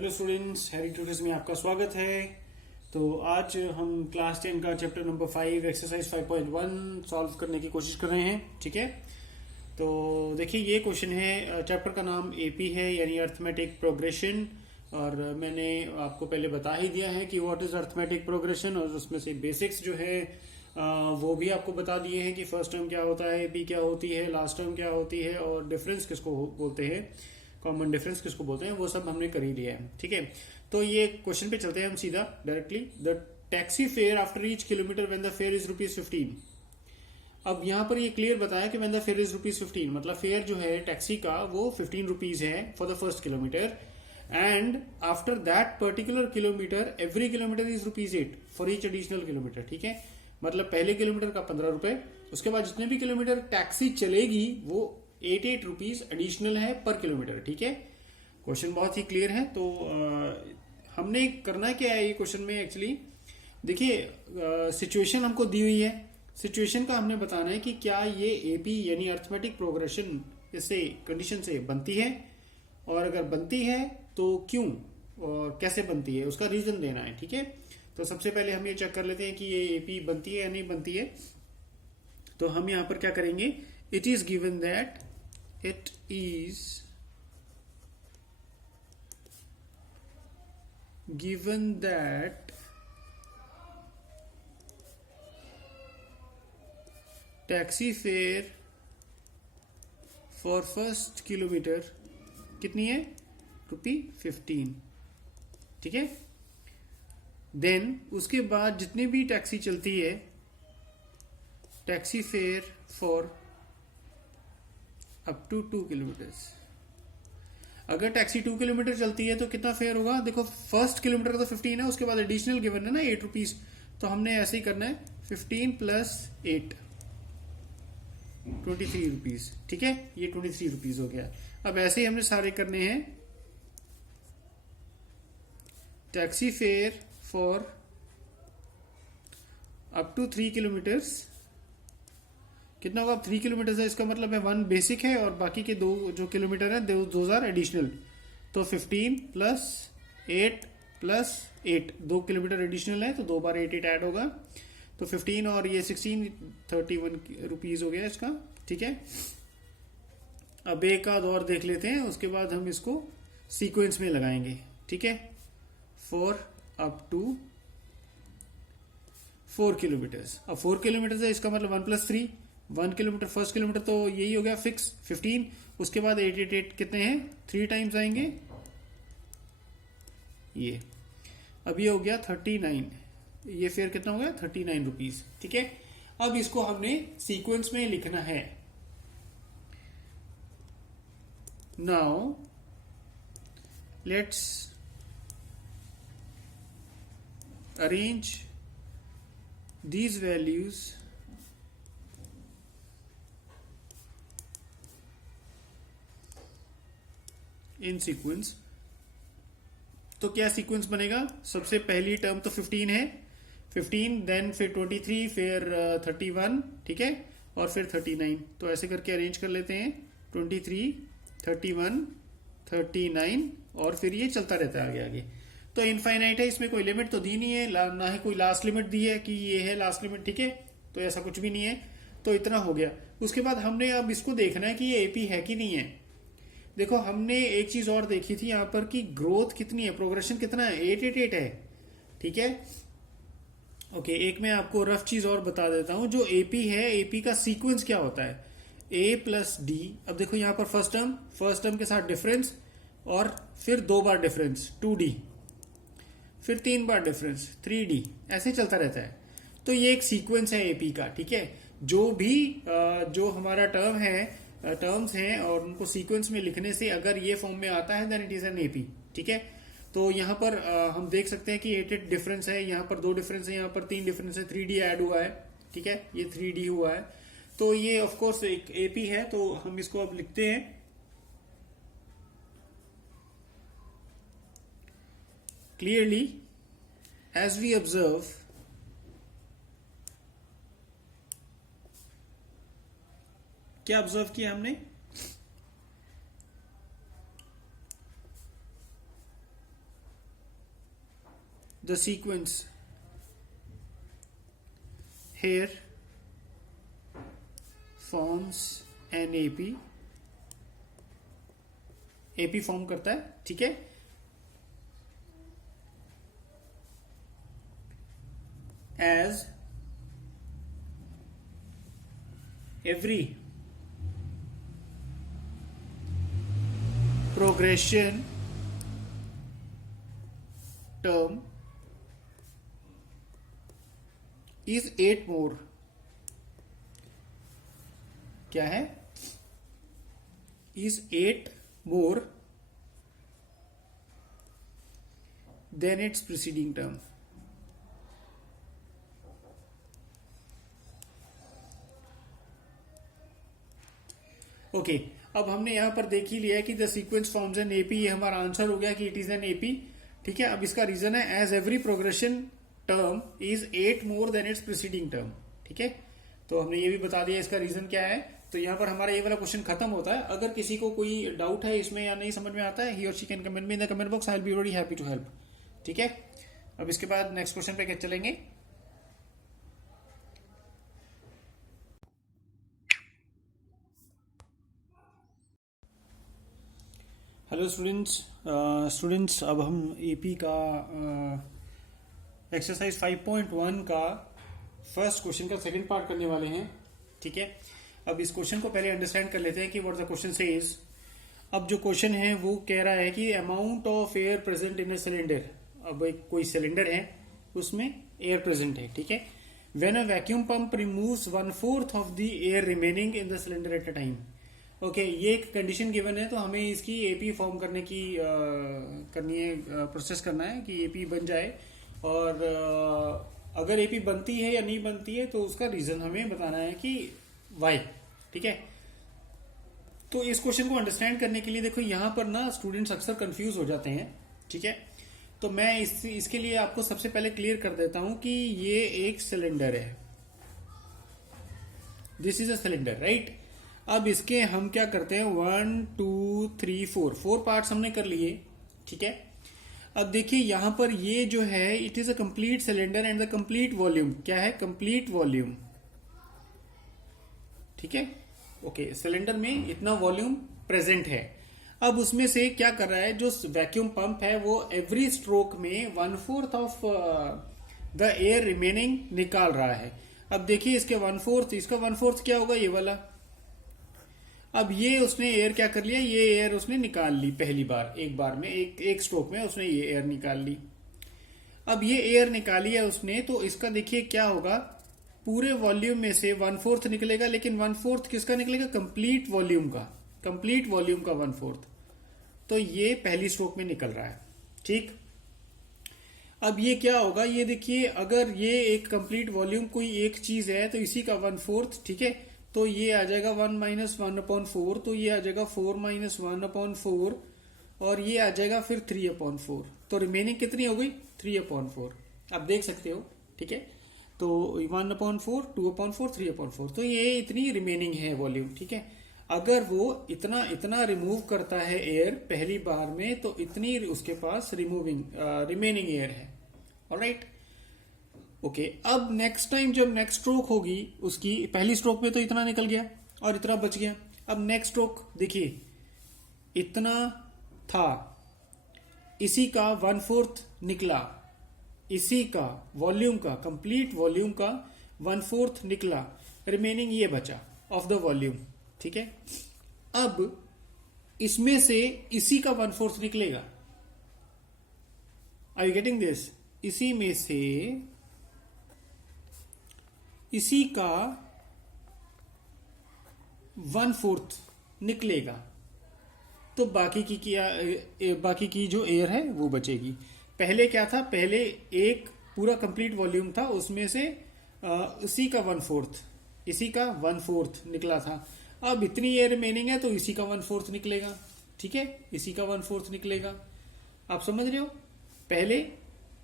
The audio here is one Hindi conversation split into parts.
हेलो स्टूडेंट्स, हैरी ट्यूटर्स में आपका स्वागत है। तो आज हम क्लास 10 का चैप्टर नंबर 5 एक्सरसाइज 5.1 सॉल्व करने की कोशिश कर रहे हैं। ठीक है, तो देखिए ये क्वेश्चन है, चैप्टर का नाम एपी है यानी अर्थमेटिक प्रोग्रेशन। और मैंने आपको पहले बता ही दिया है कि व्हाट इज अर्थमेटिक प्रोग्रेशन, और उसमें से बेसिक्स जो है वो भी आपको बता दिए हैं कि फर्स्ट टर्म क्या होता है, एपी क्या होती है, लास्ट टर्म क्या होती है, और डिफरेंस किसको बोलते हैं, कॉमन डिफरेंस किसको बोलते हैं, वो सब हमने कर ही लिया है। ठीक है, तो ये क्वेश्चन पे चलते हैं हम सीधा directly. The taxi fare after each kilometre when the fair is ₹15। अब यहाँ पर ये क्लियर बताया कि व्हेन द फेयर इज ₹15, मतलब फेयर जो है टैक्सी का वो ₹15 है for the first kilometre, and after that particular kilometre every kilometre is ₹8 for each additional kilometre. ठीक है, मतलब पहले किलोमीटर का ₹15, उसके बाद जितने भी किलोमीटर टैक्सी चलेगी वो 8 रुपीज एडिशनल है पर किलोमीटर। ठीक है, क्वेश्चन बहुत ही क्लियर है। तो हमने करना क्या है ये क्वेश्चन में, एक्चुअली देखिए सिचुएशन हमको दी हुई है। सिचुएशन का हमने बताना है कि क्या ये एपी यानी अर्थमेटिक प्रोग्रेशन इससे कंडीशन से बनती है, और अगर बनती है तो क्यों और कैसे बनती है, उसका रीजन देना है। ठीक है, तो सबसे पहले हम ये चेक कर लेते हैं कि ये एपी बनती है या नहीं बनती है। तो हम यहां पर क्या करेंगे, it is given that it is given that taxi fare for first kilometer कितनी है, ₹15। ठीक है, देन उसके बाद जितनी भी टैक्सी चलती है, taxi fare for up to 2 kilometre. अगर टैक्सी 2 किलोमीटर चलती है तो कितना फेयर होगा, देखो फर्स्ट किलोमीटर का तो 15 है, उसके बाद एडिशनल गिवन है ना ₹8, तो हमने ऐसे ही करना है 15 प्लस 8 ₹23। ठीक है, ये ₹23 हो गया। अब ऐसे ही हमने सारे करने हैं, taxi fare for up to 3 kilometres कितना होगा, 3 किलोमीटर है, इसका मतलब है 1 बेसिक है और बाकी के 2 जो किलोमीटर है दोज आर एडिशनल। तो 15 प्लस 8 प्लस 8, 2 किलोमीटर एडिशनल है तो 2 बार 8 ऐड होगा, तो 15 और ये 16 ₹31 हो गया इसका। ठीक है, अब एक आध और देख लेते हैं, उसके बाद हम इसको सीक्वेंस में लगाएंगे। ठीक है, फॉर अप टू 4 किलोमीटर। अब 4 किलोमीटर है, इसका मतलब 1 प्लस 3, 1 किलोमीटर फर्स्ट किलोमीटर तो यही हो गया फिक्स 15, उसके बाद 8 कितने हैं, 3 टाइम्स आएंगे ये। अब ये हो गया 39, ये फेयर कितना हो गया, ₹39। ठीक है, अब इसको हमने सीक्वेंस में लिखना है। Now let's arrange these values in sequence. तो क्या सीक्वेंस बनेगा, सबसे पहली टर्म तो 15 है, 15 देन फिर 23 फिर 31, ठीक है, और फिर 39। तो ऐसे करके अरेंज कर लेते हैं, 23 31 39, और फिर ये चलता रहता है आगे आगे। तो इनफाइनाइट है, इसमें कोई लिमिट तो दी नहीं है, ना ही कोई लास्ट लिमिट दी है कि ये है लास्ट लिमिट। ठीक है, तो ऐसा कुछ भी नहीं है, तो इतना हो गया। उसके बाद हमने अब इसको देखना है कि ये एपी है कि नहीं है। देखो हमने एक चीज और देखी थी यहाँ पर कि ग्रोथ कितनी है, प्रोग्रेशन कितना है, 888 है। ठीक है, ओके, एक मैं आपको रफ चीज और बता देता हूं, जो एपी है, एपी का सीक्वेंस क्या होता है, ए प्लस डी। अब देखो यहाँ पर फर्स्ट टर्म के साथ डिफरेंस, और फिर 2 बार डिफरेंस 2D, फिर 3 बार डिफरेंस 3D, ऐसे चलता रहता है। तो ये एक सीक्वेंस है एपी का। ठीक है, जो भी जो हमारा टर्म्स हैं और उनको सीक्वेंस में लिखने से अगर ये फॉर्म में आता है then it is an AP. ठीक है, तो यहाँ पर हम देख सकते हैं कि 8 डिफरेंस है, यहाँ पर 2 डिफरेंस है, यहाँ पर 3 डिफरेंस है, 3D ऐड हुआ है। ठीक है, ये 3D हुआ है, तो ये ऑफ कोर्स एक एपी है। तो हम इसको अब लिखते हैं, क्लियरली एज वी ऑब्जर्व क्या ऑब्जर्व किया हमने, the sequence here forms an AP form करता है, ठीक है। as every progression term is 8 more, क्या है, is 8 more than its preceding term। Okay अब हमने यहां पर देख ही लिया है कि the sequence forms an AP, ये हमारा आंसर हो गया कि इट इज एन एपी, ठीक है। अब इसका रीजन है as every progression term is 8 more than its preceding term, ठीक है। तो हमने ये भी बता दिया इसका रीजन क्या है। तो यहां पर हमारा ये वाला क्वेश्चन खत्म होता है। अगर किसी को कोई डाउट है इसमें या नहीं समझ में आता है, ही और she can comment me in the comment box, I will be very happy to help, ठीक है। अब इसके बाद नेक्स्ट क्वेश्चन पे क्या चलेंगे। हेलो स्टूडेंट्स अब हम एपी का एक्सरसाइज 5.1 का फर्स्ट क्वेश्चन का सेकंड पार्ट करने वाले हैं, ठीक है। अब इस क्वेश्चन को पहले अंडरस्टैंड कर लेते हैं कि व्हाट द क्वेश्चन सेज। अब जो क्वेश्चन है वो कह रहा है कि amount of air present in a cylinder. अब एक कोई सिलेंडर है उसमें एयर प्रेजेंट है, ठीक है। When a vacuum pump removes 1/4 of the air remaining in the cylinder at a time. Okay ये एक कंडीशन गिवन है, तो हमें इसकी एपी फॉर्म करने की करनी है, प्रोसेस करना है कि एपी बन जाए। और अगर एपी बनती है या नहीं बनती है तो उसका रीजन हमें बताना है कि वाई, ठीक है। तो इस क्वेश्चन को अंडरस्टैंड करने के लिए देखो यहां पर ना स्टूडेंट्स अक्सर कंफ्यूज हो जाते हैं, ठीक है। तो मैं इसके लिए आपको सबसे पहले क्लियर कर देता हूं कि ये एक सिलेंडर है, this is a cylinder, right. अब इसके हम क्या करते हैं 1 2 3 4 पार्ट्स हमने कर लिए, ठीक है। अब देखिए यहां पर ये जो है it is a complete cylinder and the complete volume क्या है, कंप्लीट वॉल्यूम, ठीक है। ओके सिलेंडर में इतना वॉल्यूम प्रेजेंट है। अब उसमें से क्या कर रहा है, जो वैक्यूम पंप है वो एवरी स्ट्रोक में 1/4 ऑफ द एयर रिमेनिंग निकाल रहा है। अब देखिए इसके 1/4, इसका 1/4 क्या होगा, ये वाला। अब ये उसने एयर क्या कर लिया, ये एयर उसने निकाल ली पहली बार, एक बार में एक स्ट्रोक में उसने ये एयर निकाल ली। अब ये एयर निकाली है उसने, तो इसका देखिए क्या होगा, पूरे वॉल्यूम में से 1/4 निकलेगा, लेकिन 1/4 किसका निकलेगा, कंप्लीट वॉल्यूम का, कंप्लीट वॉल्यूम का 1/4। तो ये पहली स्ट्रोक में निकल रहा है, ठीक। अब ये क्या होगा, ये देखिए अगर ये एक कंप्लीट वॉल्यूम कोई एक चीज है तो इसी का 1/4, ठीक है। तो ये आ जाएगा 1 - 1/4, तो ये आ जाएगा 4 - 1/4 और ये आ जाएगा फिर 3/4। तो रिमेनिंग कितनी हो गई, 3/4। आप देख सकते हो, ठीक है। तो 1/4, 2/4, 3/4, तो ये इतनी रिमेनिंग है वॉल्यूम, ठीक है। अगर वो इतना रिमूव करता है एयर पहली बार में, तो इतनी उसके पास रिमेनिंग एयर है, ऑलराइट। ओके अब नेक्स्ट टाइम जब नेक्स्ट स्ट्रोक होगी उसकी, पहली स्ट्रोक में तो इतना निकल गया और इतना बच गया। अब नेक्स्ट स्ट्रोक देखिए इतना था, इसी का 1/4 निकला, इसी का वॉल्यूम का, कंप्लीट वॉल्यूम का 1/4 निकला, रिमेनिंग ये बचा ऑफ द वॉल्यूम, ठीक है। अब इसमें से इसी का 1/4 निकलेगा, आर यू गेटिंग दिस। इसी में से इसी का 1/4 निकलेगा, तो बाकी की जो एयर है वो बचेगी। पहले क्या था, पहले एक पूरा कंप्लीट वॉल्यूम था, उसमें से इसी का 1/4 निकला था। अब इतनी एयर रिमेनिंग है तो इसी का 1/4 निकलेगा, ठीक है, इसी का 1/4 निकलेगा। आप समझ रहे हो, पहले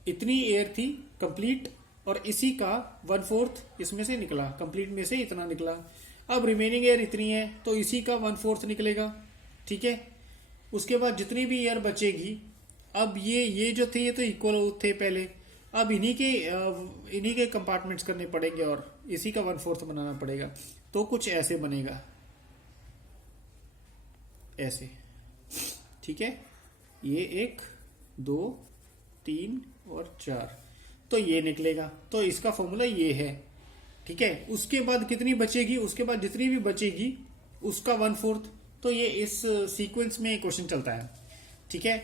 इतनी एयर थी कंप्लीट और इसी का 1/4 इसमें से निकला, कंप्लीट में से इतना निकला। अब रिमेनिंग एयर इतनी है तो इसी का 1/4 निकलेगा, ठीक है। उसके बाद जितनी भी एयर बचेगी, अब ये जो थे ये तो इक्वल थे पहले, अब इन्हीं के कंपार्टमेंट्स करने पड़ेंगे और इसी का 1/4 बनाना पड़ेगा। तो कुछ ऐसे बनेगा, ऐसे, ठीक है। ये 1 2 3 और 4, तो ये निकलेगा। तो इसका फॉर्मूला ये है, ठीक है। उसके बाद कितनी बचेगी, उसके बाद जितनी भी बचेगी उसका 1/4। तो ये इस सीक्वेंस में क्वेश्चन चलता है, ठीक है।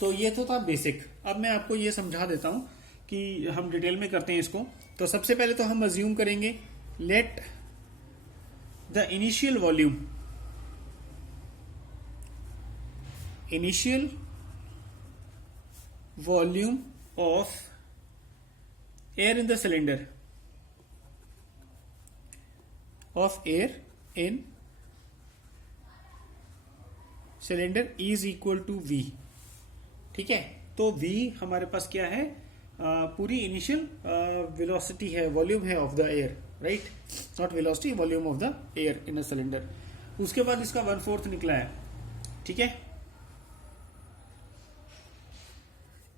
तो ये तो था बेसिक। अब मैं आपको ये समझा देता हूं कि हम डिटेल में करते हैं इसको। तो सबसे पहले तो हम अज्यूम करेंगे, let the initial volume of air in the cylinder is equal to V, ठीक है। तो V हमारे पास क्या है, पूरी इनिशियल वेलोसिटी है, वॉल्यूम है of the air, right, not velocity, volume of the air in a cylinder. उसके बाद इसका 1/4 निकला है, ठीक है।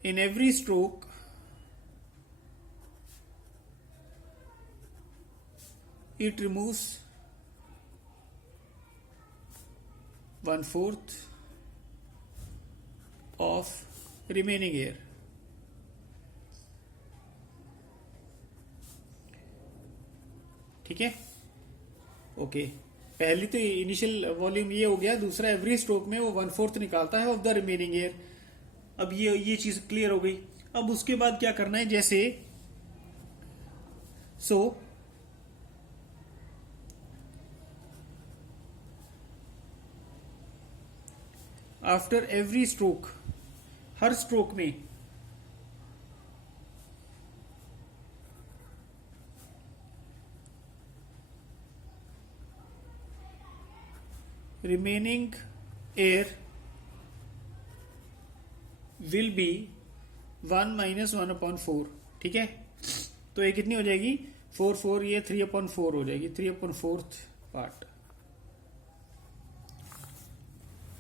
In every stroke it removes 1/4 of remaining air, ठीक है। ओके, पहली तो इनिशियल वॉल्यूम ये हो गया। दूसरा, एवरी स्ट्रोक में वो 1/4 निकालता है ऑफ द रिमेनिंग एयर। अब ये चीज क्लियर हो गई। अब उसके बाद क्या करना है, जैसे आफ्टर एवरी स्ट्रोक, हर स्ट्रोक में रिमेनिंग एयर विल बी 1 - 1/4, ठीक है। तो ये कितनी हो जाएगी, 4 ये 3/4 हो जाएगी, 3/4 पार्ट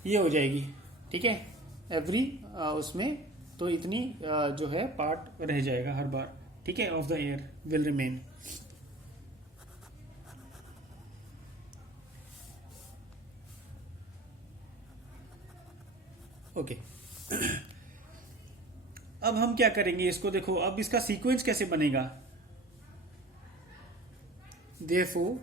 ये हो जाएगी, ठीक है। एवरी उसमें तो इतनी जो है पार्ट रह जाएगा हर बार, ठीक है, of the air will remain. Okay, अब हम क्या करेंगे इसको, देखो अब इसका सीक्वेंस कैसे बनेगा। Therefore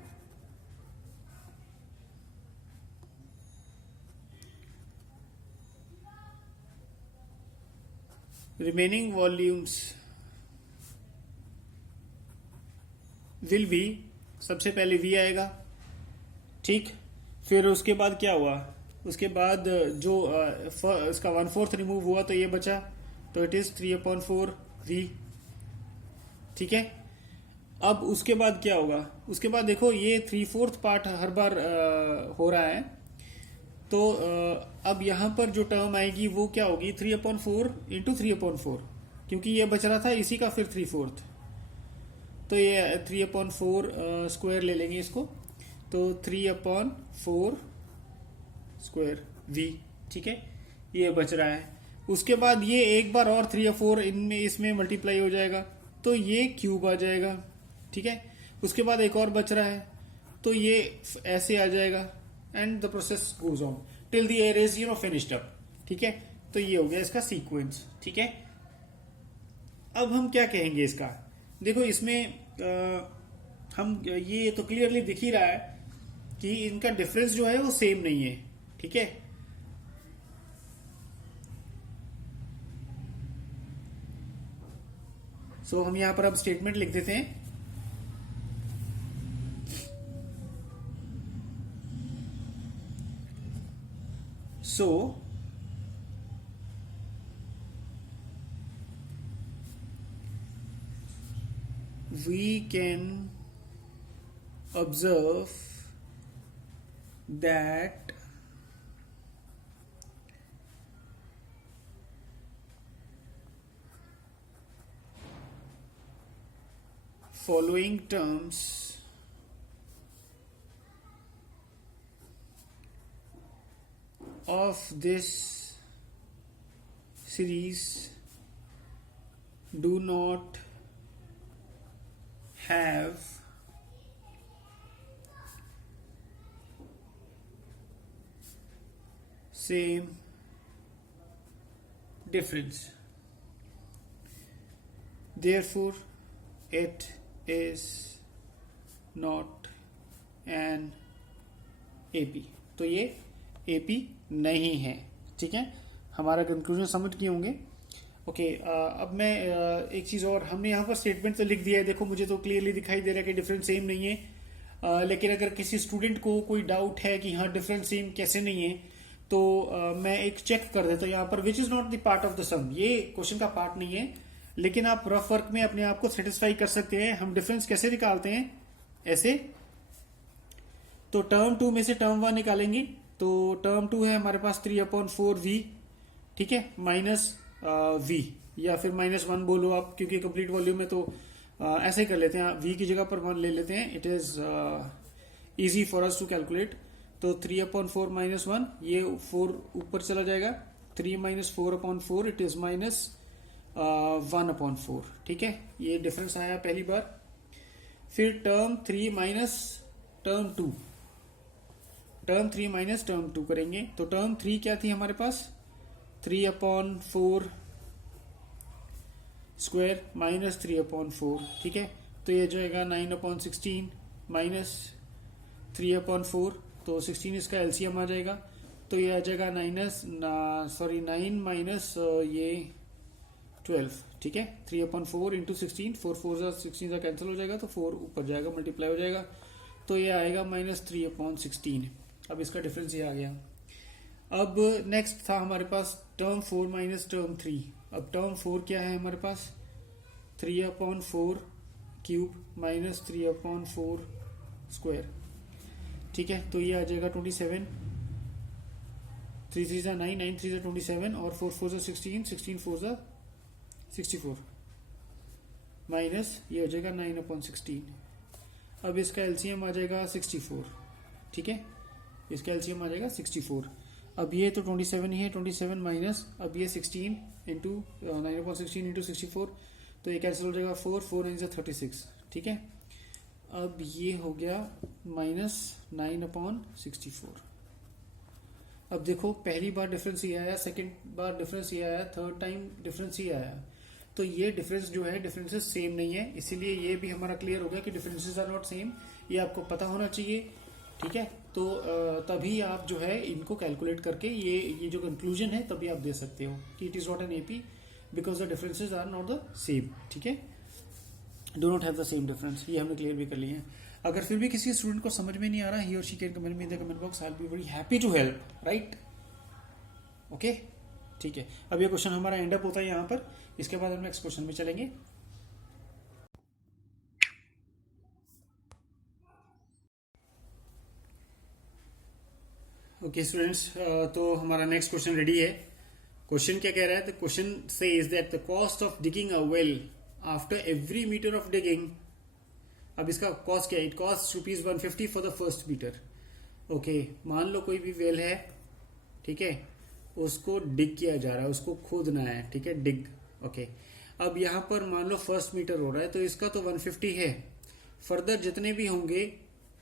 remaining volumes will be, सबसे पहले V आएगा, ठीक। फिर उसके बाद क्या हुआ, उसके बाद जो इसका 1/4 रिमूव हुआ तो ये बचा, तो इट इज 3/4 V, ठीक है। अब उसके बाद क्या होगा, उसके बाद देखो ये 3/4 पार्ट हर बार हो रहा है। तो अब यहां पर जो टर्म आएगी वो क्या होगी, 3/4 इंटू 3/4, क्योंकि ये बच रहा था इसी का फिर 3/4। तो ये 3/4 स्क्वायर ले लेंगे इसको, तो 3/4 स्क्वायर V, ठीक है, ये बच रहा है। उसके बाद ये एक बार और 3/4 इनमें इसमें मल्टीप्लाई हो जाएगा, तो ये क्यूब आ जाएगा, ठीक है। उसके बाद एक और बच रहा है, तो ये ऐसे आ जाएगा, and the process goes on till the air is finished up, ठीक है। तो ये हो गया इसका सीक्वेंस, ठीक है। अब हम क्या कहेंगे इसका, देखो इसमें हम ये तो क्लियरली दिख ही रहा है कि इनका डिफरेंस जो है वो सेम नहीं है, ठीक है। सो हम यहां पर अब स्टेटमेंट लिख देते हैं। सो we can observe that following terms of this series do not have same difference. Therefore, it is not an AP. तो ये AP नहीं है. ठीक है, हमारा कंक्लूजन समझ गए होंगे. ओके, अब मैं एक चीज़ और, हमने यहाँ पर स्टेटमेंट तो लिख दिया है. देखो मुझे तो क्लियरली दिखाई दे रहा है कि डिफरेंस सेम नहीं है. लेकिन अगर किसी स्टूडेंट को कोई डाउट है कि हाँ डिफरेंस सेम कैसे नहीं है, तो मैं एक चेक कर देता हूँ यहाँ पर. Which is not the part of the sum. ये क्वेश्चन का पार्ट नहीं है, लेकिन आप रफ वर्क में अपने आप को सेटिस्फाई कर सकते हैं. हम डिफरेंस कैसे निकालते हैं? ऐसे. तो टर्म 2 में से टर्म 1 निकालेंगे. तो टर्म 2 है हमारे पास 3/4v. ठीक है, माइनस v, या फिर -1 बोलो आप, क्योंकि कंप्लीट वॉल्यूम में तो ऐसे ही कर लेते हैं. v की जगह पर 1 ले लेते हैं. It is easy for us to calculate. तो 3/4 -1, ये 4 ऊपर चला जाएगा. 3 - 4/4 इट इज -1/4. ठीक है, ये डिफरेंस आया पहली बार. फिर term 3 minus term 2. Term 3 minus term 2 करेंगे. तो टर्म 3 क्या थी हमारे पास? 3/4 स्क्वायर माइनस 3/4. ठीक है, तो ये जाएगा 9/16 माइनस 3/4. तो 16 इसका एलसीएम आ जाएगा. तो ये आ जाएगा 9 माइनस ये 12. ठीक है, 3/4 इंटू 16, 4 4 16 कैंसिल हो जाएगा, तो 4 ऊपर जाएगा, मल्टीप्लाई हो जाएगा. तो ये आएगा -3/16. अब इसका डिफरेंस ये आ गया. अब नेक्स्ट था हमारे पास टर्म 4 माइनस टर्म 3. अब टर्म 4 क्या है हमारे पास? 3/4 क्यूब माइनस 3/4 स्क्वायर. ठीक है, तो ये आ जाएगा 27. 3 3 9, 9 3 27, और 4 4 16, 16 4 64, माइनस ये हो जाएगा 9/16. अब इसका एलसीएम आ जाएगा 64. ठीक है, इसका एलसीएम आ जाएगा 64. अब ये तो 27 ही है. 27 माइनस, अब ये 16 इंटू 9/16 इंटू 64, तो ये कैंसिल हो जाएगा. 4 4 9 36. ठीक है, अब ये हो गया -9/64. अब देखो, पहली बार डिफरेंस ये आया, सेकंड बार डिफरेंस ये आया, थर्ड टाइम डिफरेंस ये आया. तो ये डिफरेंस जो है, डिफरेंसेस सेम नहीं है. इसीलिए ये भी हमारा क्लियर हो गया कि डिफरेंसेस आर नॉट सेम. ये आपको पता होना चाहिए. ठीक है, तो तभी आप जो है इनको कैलकुलेट करके ये जो कंक्लूजन है तभी आप दे सकते हो कि it is not an AP because the differences are not the same. ठीक है, do not have the same difference. ये हमने क्लियर भी कर लिया है. अगर फिर भी किसी स्टूडेंट को समझ में नहीं आ रहा, ही और she can comment me in the comment box. I will be very happy to help. Right, okay, ठीक है. अब ये क्वेश्चन हमारा एंड अप होता है यहाँ पर. इसके बाद हम नेक्स्ट क्वेश्चन में चलेंगे. ओके स्टूडेंट्स, तो हमारा नेक्स्ट क्वेश्चन रेडी है. क्वेश्चन क्या कह रहा है? The question says that the cost of digging a well after every metre of digging. अब इसका कॉस्ट क्या है? It cost ₹150 for the first metre. Okay, मान लो कोई भी वेल है. ठीक है, उसको डिग किया जा रहा है, उसको खोदना है. ठीक है, डिग. ओके, अब यहां पर मान लो फर्स्ट मीटर हो रहा है, तो इसका तो 150 है. फर्दर जितने भी होंगे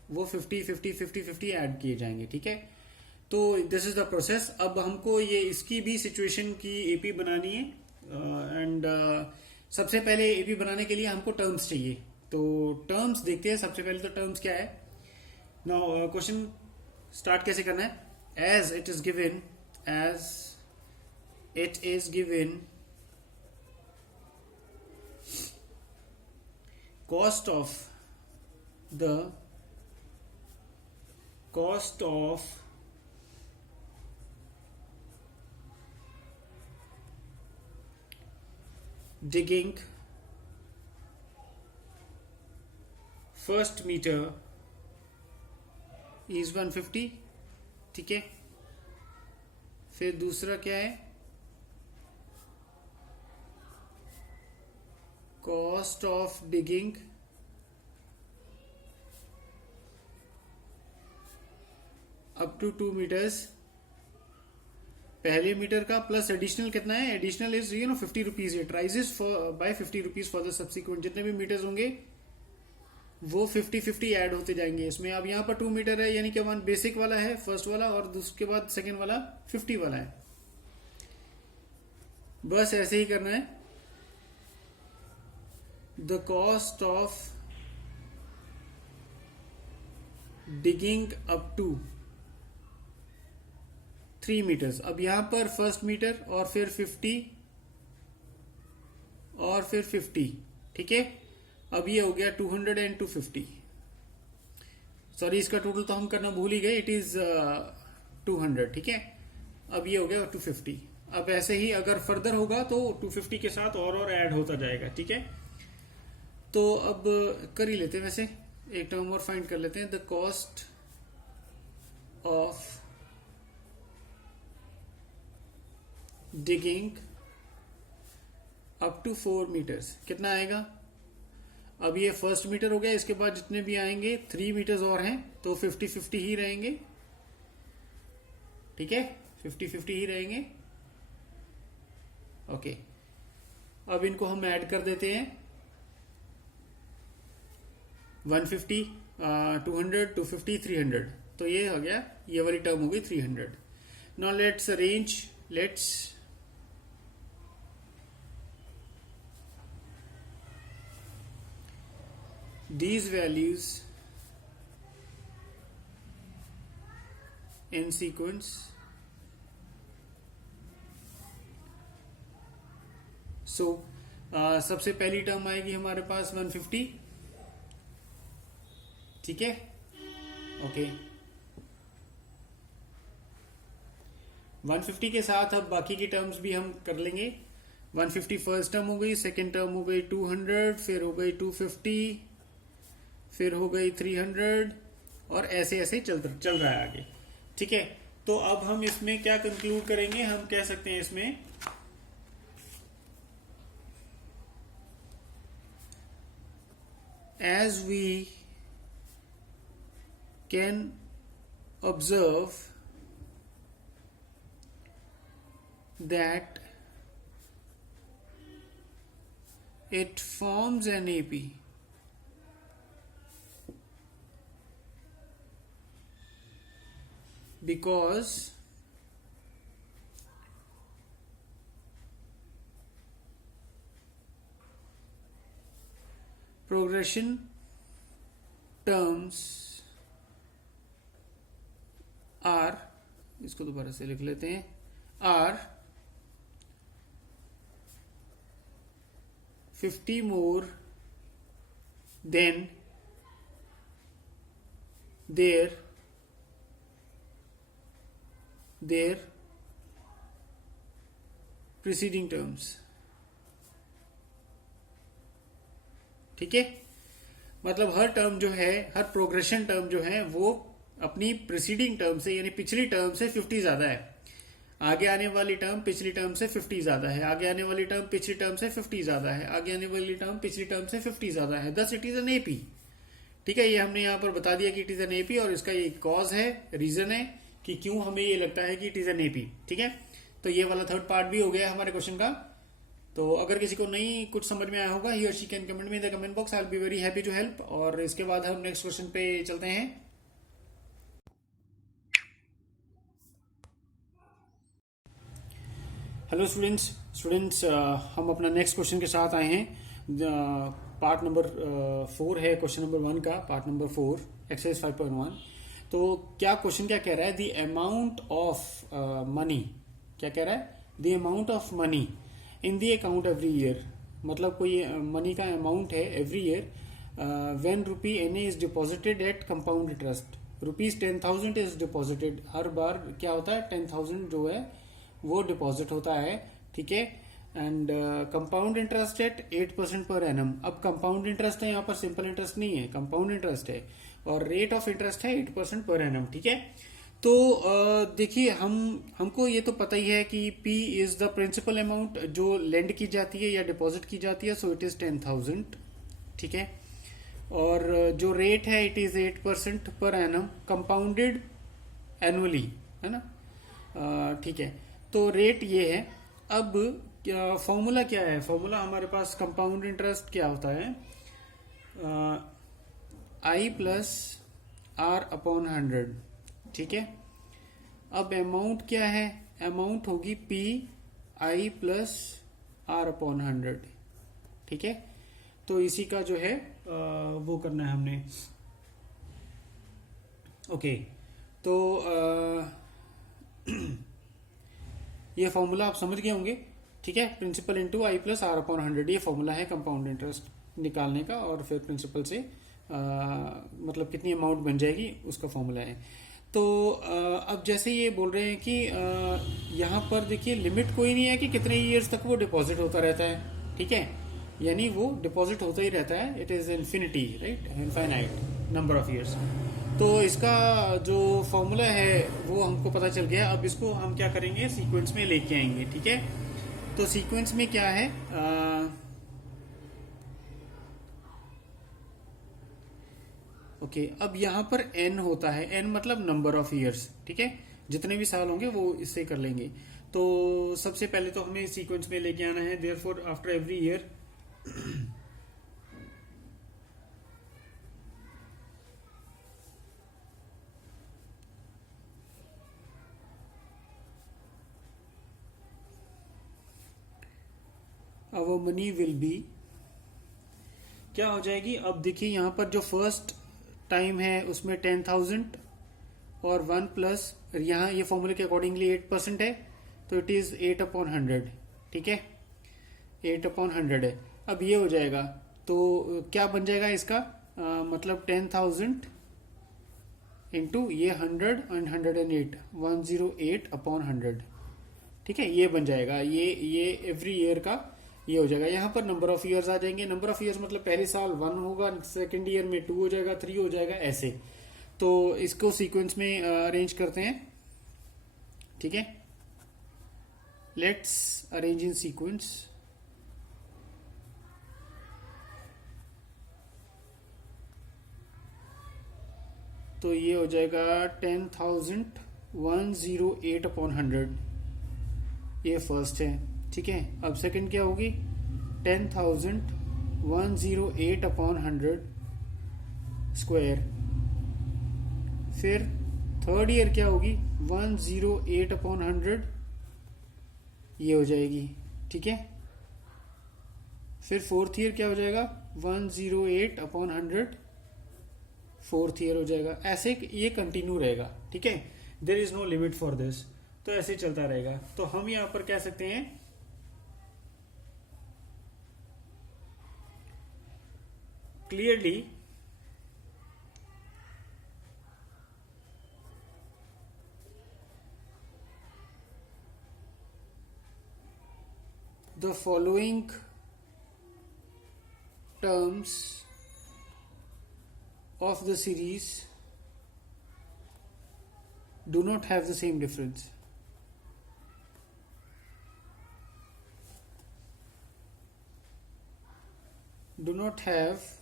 वो 50 50 50 50 ऐड किए जाएंगे. ठीक है, तो दिस इज द प्रोसेस. अब हमको ये इसकी भी सिचुएशन की एपी बनानी है. एंड सबसे पहले एपी बनाने के लिए हमको टर्म्स चाहिए. तो टर्म्स देखते हैं. सबसे पहले तो टर्म्स क्या है. नाउ क्वेश्चन स्टार्ट कैसे करना है? As it is given cost of digging first meter is 150. ठीक है, फिर दूसरा क्या है? Cost of digging up to 2 meters पहले मीटर का प्लस एडिशनल कितना है, additional is 50 rupees, it rises by 50 rupees for the subsequent, जितने भी मीटर्स होंगे वो 50-50 ऐड होते जाएंगे इसमें। अब यहाँ पर 2 मीटर है, यानी कि वन बेसिक वाला है फर्स्ट वाला, और उसके बाद सेकेंड वाला 50 वाला है। बस ऐसे ही करना है। The cost of digging up to 3 metres. अब यहां पर फर्स्ट मीटर और फिर 50 और फिर 50, ठीक है। अब ये हो गया 200 एंड 250। सॉरी, इसका टोटल तो हम करना भूल ही गए, इट इज 200, ठीक है। अब ये हो गया 250। अब ऐसे ही अगर फर्दर होगा तो 250 के साथ और ऐड होता जाएगा, ठीक है। तो अब कर ही लेते हैं, वैसे एक टर्म और फाइंड कर लेते हैं। The cost of digging up to 4 metres कितना आएगा। अब ये फर्स्ट मीटर हो गया, इसके बाद जितने भी आएंगे 3 मीटर्स और हैं तो 50-50 ही रहेंगे, ठीक है, 50-50 ही रहेंगे। ओके, अब इनको हम ऐड कर देते हैं। 150, 200, 250, 300, तो ये हो गया, ये वाली टर्म होगी 300। Now let's arrange, these values in sequence. So सबसे पहली टर्म आएगी हमारे पास 150, ठीक है, ओके। 150 के साथ अब बाकी की टर्म्स भी हम कर लेंगे। 150 फर्स्ट टर्म हो गई, सेकेंड टर्म हो गई 200, फिर हो गई 250, फिर हो गई 300, और ऐसे ऐसे चल रहा है आगे, ठीक है। तो अब हम इसमें क्या कंक्लूड करेंगे, हम कह सकते हैं इसमें as we can observe that it forms an AP because progression terms are, इसको दोबारा से लिख लेते हैं, are 50 more than their preceding terms, ठीक है। मतलब हर टर्म जो है, हर प्रोग्रेशन टर्म जो है वो अपनी प्रीसीडिंग टर्म से, यानी पिछली टर्म से 50 ज्यादा है। आगे आने वाली टर्म पिछली टर्म से 50 ज्यादा है, आगे आने वाली टर्म पिछली टर्म से 50 ज्यादा है, आगे आने वाली टर्म पिछली टर्म से 50 ज्यादा है। Thus it is an AP, ठीक है। ये हमने यहाँ पर बता दिया कि इट इज एन एपी, और इसका ये कॉज है, रीजन है कि क्यों हमें ये लगता है कि इट इज एन एपी, ठीक है। तो ये वाला थर्ड पार्ट भी हो गया हमारे क्वेश्चन का। तो अगर किसी को नहीं कुछ समझ में आया होगा, ही और शी कैन कमेंट में in the comment box, I will be very happy to help. और इसके बाद हम नेक्स्ट क्वेश्चन पे चलते हैं। हेलो स्टूडेंट्स, हम अपना नेक्स्ट क्वेश्चन के साथ आए हैं। पार्ट नंबर 4 है, क्वेश्चन नंबर 1 का पार्ट नंबर 4, एक्सरसाइज 5.1। तो क्या क्वेश्चन क्या कह रहा है, द अमाउंट ऑफ मनी, क्या कह रहा है, the amount of money in the account every year. मतलब कोई मनी का अमाउंट है every year, when rupee n is deposited at compound interest, ₹10,000 is deposited. हर बार क्या होता है, 10,000 जो है वो डिपॉजिट होता है, ठीक है। And compound interest eight 8% per annum. अब कंपाउंड इंटरेस्ट है, यहाँ पर सिंपल इंटरेस्ट नहीं है, कंपाउंड इंटरेस्ट है, और रेट ऑफ इंटरेस्ट है 8% पर एनम, ठीक है। तो देखिए, हमको ये तो पता ही है कि P is the principal amount जो लेंड की जाती है या डिपॉजिट की जाती है, सो इट इज 10,000, ठीक है। और जो रेट है it is 8% per annum, compounded annually, है ना, ठीक है। तो रेट ये है। अब फॉर्मूला क्या है? फॉर्मूला हमारे पास कंपाउंड इंटरेस्ट क्या होता है? आई प्लस आर अपॉन 100, ठीक है। अब अमाउंट क्या है? अमाउंट होगी P I plus R upon 100, ठीक है। तो इसी का जो है वो करना है हमने। ओके, तो ये फॉर्मूला आप समझ गए होंगे, ठीक है। Principal into I plus R upon 100, ये फॉर्मूला है कंपाउंड इंटरेस्ट निकालने का, और फिर प्रिंसिपल से मतलब कितनी अमाउंट बन जाएगी उसका फॉर्मूला है। तो अब जैसे ये बोल रहे हैं कि यहाँ पर देखिए लिमिट कोई नहीं है कि कितने ईयर्स तक वो डिपॉजिट होता रहता है, ठीक है। यानी वो डिपॉजिट होता ही रहता है, it is infinity, right, infinite number of years. तो इसका जो फॉर्मूला है वो हमको पता चल गया। अब इसको हम क्या करेंगे, सीक्वेंस में लेके आएंगे, ठीक है। तो सीक्वेंस में क्या है, ओके, अब यहाँ पर n होता है, n मतलब नंबर ऑफ ईयर्स, ठीक है। जितने भी साल होंगे वो इससे कर लेंगे। तो सबसे पहले तो हमें सीक्वेंस में लेके आना है, therefore after every year our money will be, क्या हो जाएगी? अब देखिए यहाँ पर जो फर्स्ट टाइम है उसमें 10,000 और 1 प्लस, यहाँ ये फॉर्मूले के अकॉर्डिंगली 8% है, तो इट इज 8 अपॉन 100, ठीक है। 8 अपॉन 100 है। अब ये हो जाएगा, तो क्या बन जाएगा इसका? मतलब 10,000 इंटू ये 100 एंड 108, 108 अपॉन 100, ठीक है। ये बन जाएगा, ये एवरी ईयर का ये हो जाएगा। यहाँ पर नंबर ऑफ ईयर्स आ जाएंगे। नंबर ऑफ ईयर्स मतलब पहले साल 1 होगा, सेकेंड ईयर में 2 हो जाएगा, 3 हो जाएगा, ऐसे। तो इसको सीक्वेंस में अरेंज करते हैं, ठीक है। Let's arrange in sequence. तो ये हो जाएगा 10,000 108 अपॉन 100, ये फर्स्ट है, ठीक है। अब सेकंड क्या होगी? 10,000 108 अपॉन 100 स्क्वायर। फिर थर्ड ईयर क्या होगी? 108 अपॉन 100, ये हो जाएगी, ठीक है। फिर फोर्थ ईयर क्या हो जाएगा? 108 अपॉन 100 फोर्थ ईयर हो जाएगा। ऐसे ये कंटिन्यू रहेगा, ठीक है। There is no limit for this, तो ऐसे चलता रहेगा। तो हम यहां पर कह सकते हैं clearly the following terms of the series do not have the same difference. Do not have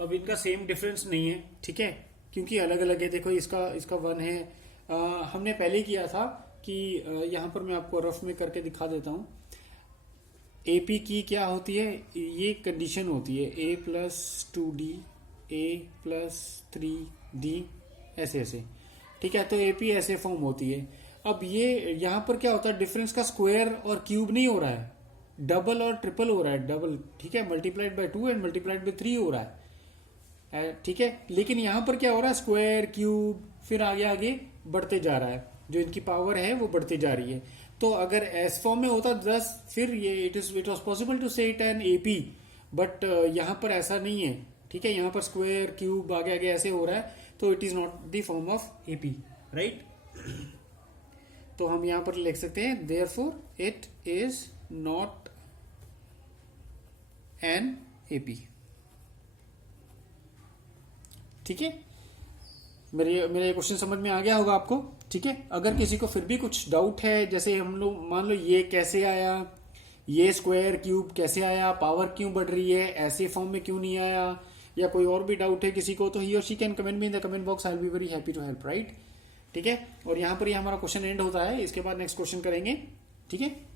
अब इनका सेम डिफरेंस नहीं है, ठीक है, क्योंकि अलग अलग है। देखो इसका 1 है। हमने पहले किया था कि यहां पर मैं आपको रफ में करके दिखा देता हूं। एपी की क्या होती है? ये कंडीशन होती है a plus 2d a plus 3d, ऐसे ऐसे, ठीक है। तो एपी ऐसे फॉर्म होती है। अब ये यहां पर क्या होता है? डिफरेंस का स्क्वायर और क्यूब नहीं हो रहा है, डबल और ट्रिपल हो रहा है। डबल, ठीक है, multiplied by 2 and multiplied by 3 हो रहा है, ठीक है। लेकिन यहां पर क्या हो रहा है? स्क्वायर, क्यूब, फिर आगे आगे बढ़ते जा रहा है, जो इनकी पावर है वो बढ़ती जा रही है। तो अगर एस फॉर्म में होता 10, फिर ये इट वॉज पॉसिबल टू से इट एन एपी, बट यहां पर ऐसा नहीं है, ठीक है। यहां पर स्क्वायर, क्यूब, आगे आगे ऐसे हो रहा है, तो it is not the form of AP, right. तो हम यहां पर लिख सकते हैं therefore it is not an AP, ठीक है। मेरे क्वेश्चन समझ में आ गया होगा आपको, ठीक है। अगर किसी को फिर भी कुछ डाउट है, जैसे हम लोग मान लो ये कैसे आया, ये स्क्वायर क्यूब कैसे आया, पावर क्यों बढ़ रही है, ऐसे फॉर्म में क्यों नहीं आया, या कोई और भी डाउट है किसी को, तो ही और she can comment me in the comment box, I will be very happy to help, right. ठीक है, और यहाँ पर ही हमारा क्वेश्चन एंड होता है, इसके बाद नेक्स्ट क्वेश्चन करेंगे। ठीक है।